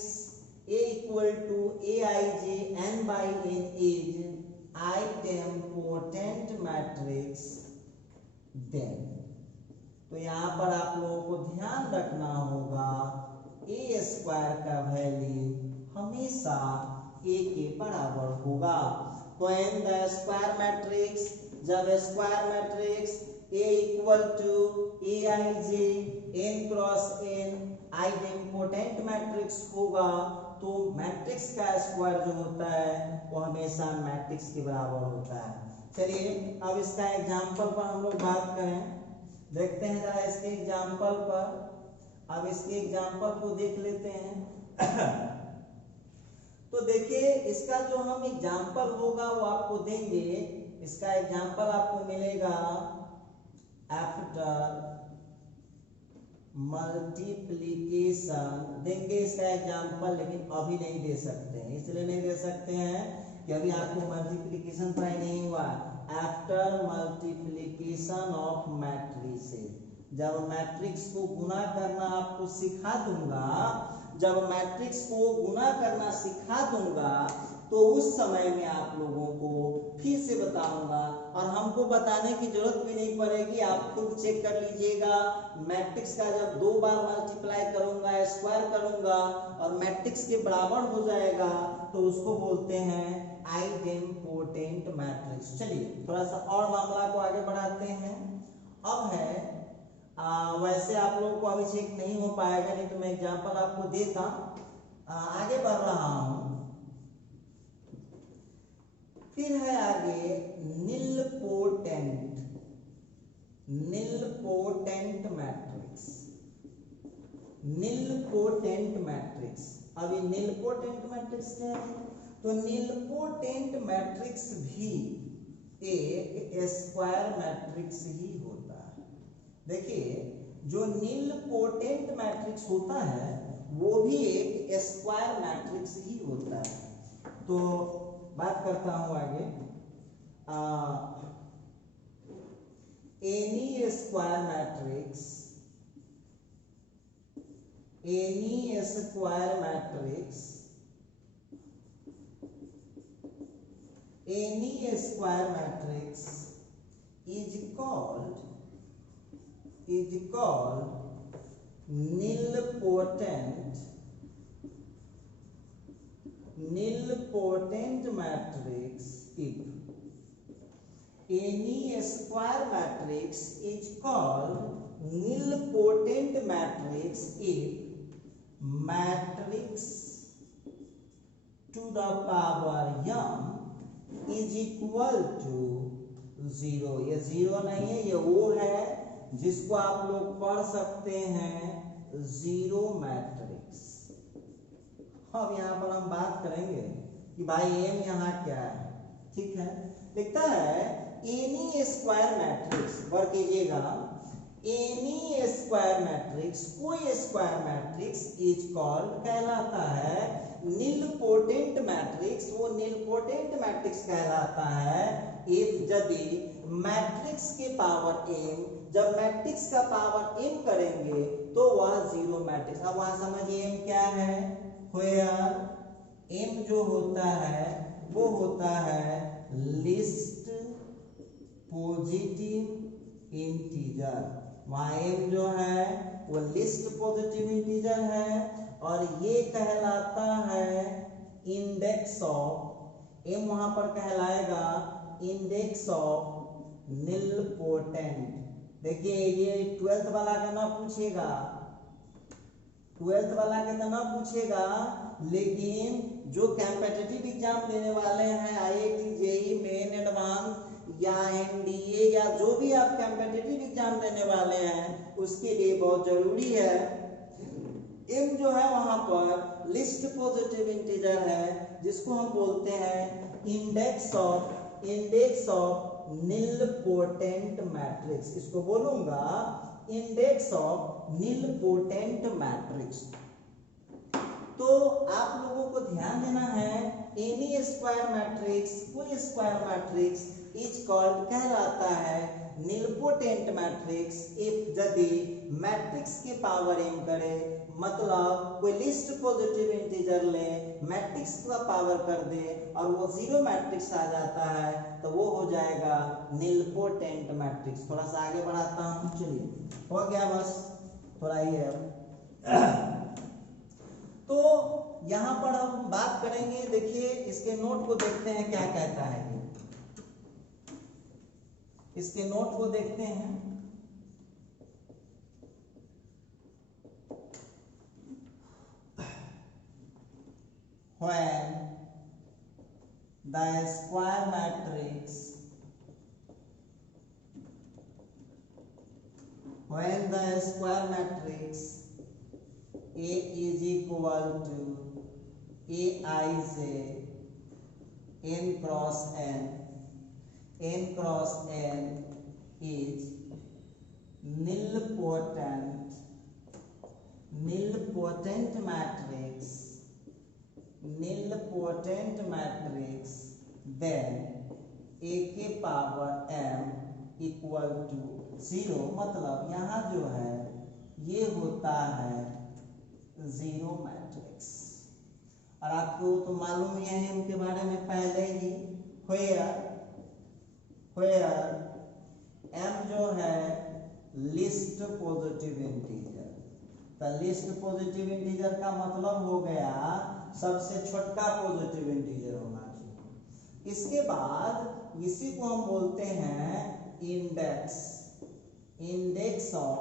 A equal to Aij n by n is idempotent matrix, then, तो यहाँ पर आप लोगों को ध्यान रखना होगा ए square का वैल्यू हमेशा ए के बराबर होगा। तो एन द स्क्वायर मैट्रिक्स, जब square matrix A equal to A I J n cross n idempotent matrix होगा तो मैट्रिक्स का स्क्वायर जो होता है वो हमेशा मैट्रिक्स के बराबर होता है। चलिए अब इसका एग्जाम्पल पर हम लोग बात करें, देखते हैं जरा इसके एग्जाम्पल पर। अब इसके एग्जाम्पल को देख लेते हैं तो देखिए इसका जो हम एग्जाम्पल होगा वो आपको देंगे। इसका एग्जाम्पल आपको मिलेगा आफ्टर मल्टीप्लीकेशन, देंगे इसका एग्जाम्पल, लेकिन अभी नहीं दे सकते हैं। इसलिए नहीं दे सकते हैं कि अभी आपको मल्टीप्लीकेशन ट्राई नहीं हुआ। आफ्टर मल्टीप्लीकेशन ऑफ मैट्रिसेस, जब मैट्रिक्स को गुना करना आपको सिखा दूंगा, जब मैट्रिक्स को गुना करना सिखा दूंगा तो उस समय में आप लोगों को फिर से बताऊंगा, और हमको बताने की जरूरत भी नहीं पड़ेगी, आप खुद चेक कर लीजिएगा। मैट्रिक्स का जब 2 बार मल्टीप्लाई करूंगा, स्क्वायर करूंगा और मैट्रिक्स के बराबर हो जाएगा तो उसको बोलते हैं आइडेम्पोटेंट मैट्रिक्स। चलिए थोड़ा सा और मामला को आगे बढ़ाते हैं। अब है वैसे आप लोगों को अभी चेक नहीं हो पाएगा, नहीं तो मैं एग्जांपल आपको देता। आगे बढ़ रहा हूं, फिर है आगे निलपोटेंट मैट्रिक्स। निलपोटेंट मैट्रिक्स, अभी निलपोटेंट मैट्रिक्स क्या है? तो निलपोटेंट मैट्रिक्स भी एक स्क्वायर मैट्रिक्स ही होता है। देखिए जो निलपोटेंट मैट्रिक्स होता है वो भी एक स्क्वायर मैट्रिक्स ही होता है। तो बात करता हूं आगे, N E square matrix is called nilpotent matrix if any square matrix is called nilpotent matrix if matrix to the power m is equal to 0। ये 0 नहीं है, ये वो है जिसको आप लोग पढ़ सकते हैं जीरो मैट्रिक्स। अब यहाँ पर हम बात करेंगे कि भाई एम यहाँ क्या है। ठीक है, लिखता है एनी स्क्वायर मैट्रिक्स, वर्क कीजिएगा, एनी स्क्वायर मैट्रिक्स, कोई स्क्वायर मैट्रिक्स इज कॉल्ड कहलाता है निलपोटेंट मैट्रिक्स। वो निलपोटेंट मैट्रिक्स कहलाता है इफ यदि मैट्रिक्स के पावर m, जब मैट्रिक्स का पावर m करेंगे तो वह जीरो मैट्रिक्स। अब वहां समझिए m क्या है, व्हेयर m जो होता है वो होता है लिस्ट पॉजिटिव इंटीजर। वहां m जो है वो लिस्ट पॉजिटिव इंटीजर है और ये कहलाता है इंडेक्स ऑफ, m वहां पर कहलाएगा इंडेक्स ऑफ निलपोटेंट। देखिए ये 12th वाला का ना पूछेगा, 12th वाला का ना पूछेगा, लेकिन जो कॉम्पिटिटिव एग्जाम देने वाले हैं आईआईटी, जेईई मेन, एडवांस या एनडीए या जो भी आप कॉम्पिटिटिव एग्जाम देने वाले हैं उसके लिए बहुत जरूरी है। m जो है वहां पर लिस्ट पॉजिटिव इंटीजर है जिसको हम बोलते हैं इंडेक्स ऑफ निलपोटेंट मैट्रिक्स। इसको बोलूंगा इंडेक्स ऑफ निलपोटेंट मैट्रिक्स। तो आप लोगों को ध्यान देना है एनी स्क्वायर मैट्रिक्स, कोई स्क्वायर मैट्रिक्स इज कॉल्ड कहलाता है निलपोटेंट मैट्रिक्स इफ यदि मैट्रिक्स के पावर m करे, मतलब कोई लिस्ट पॉजिटिव इंटीजर ले, मैट्रिक्स का पावर कर दे और वो जीरो मैट्रिक्स आ जाता है तो वो हो जाएगा निलपोटेंट मैट्रिक्स। थोड़ा सा आगे बढ़ाता हूं, चलिए हो गया, बस थोड़ा ही है। तो यहां पर हम बात करेंगे, देखिए इसके नोट को देखते हैं क्या कहता है ये, इसके नोट को देखते हैं। When the square matrix, when the square matrix A is equal to Aij n cross n, n cross n is nilpotent matrix, nilpotent matrix, then a के पावर m इक्वल टू 0। मतलब यहाँ जो है ये होता है जीरो मैट्रिक्स। और आपको तो मालूम ही है उनके बारे में पहले ही, where m जो है लिस्ट पॉजिटिव इंटीजर। तो लिस्ट पॉजिटिव इंटीजर का मतलब हो गया सबसे छोटा पॉजिटिव इंटीजर होना चाहिए। इसके बाद इसी को हम बोलते हैं index, index of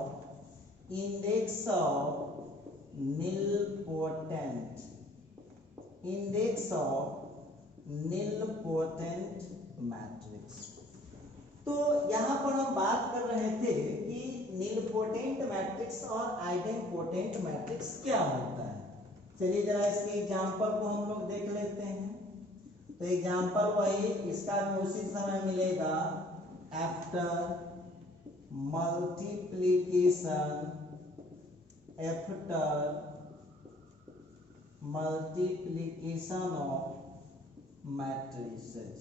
nilpotent, index of nilpotent matrix. तो यहां पर हम बात कर रहे थे कि निलपोटेंट मैट्रिक्स और आइडेंपोटेंट मैट्रिक्स क्या होता है। चलिए जरा इसके एग्जांपल को हम लोग देख लेते हैं। तो एग्जांपल वही, इसका भी उसी समय मिलेगा, आफ्टर मल्टीप्लिकेशन ऑफ मैट्रिसेस।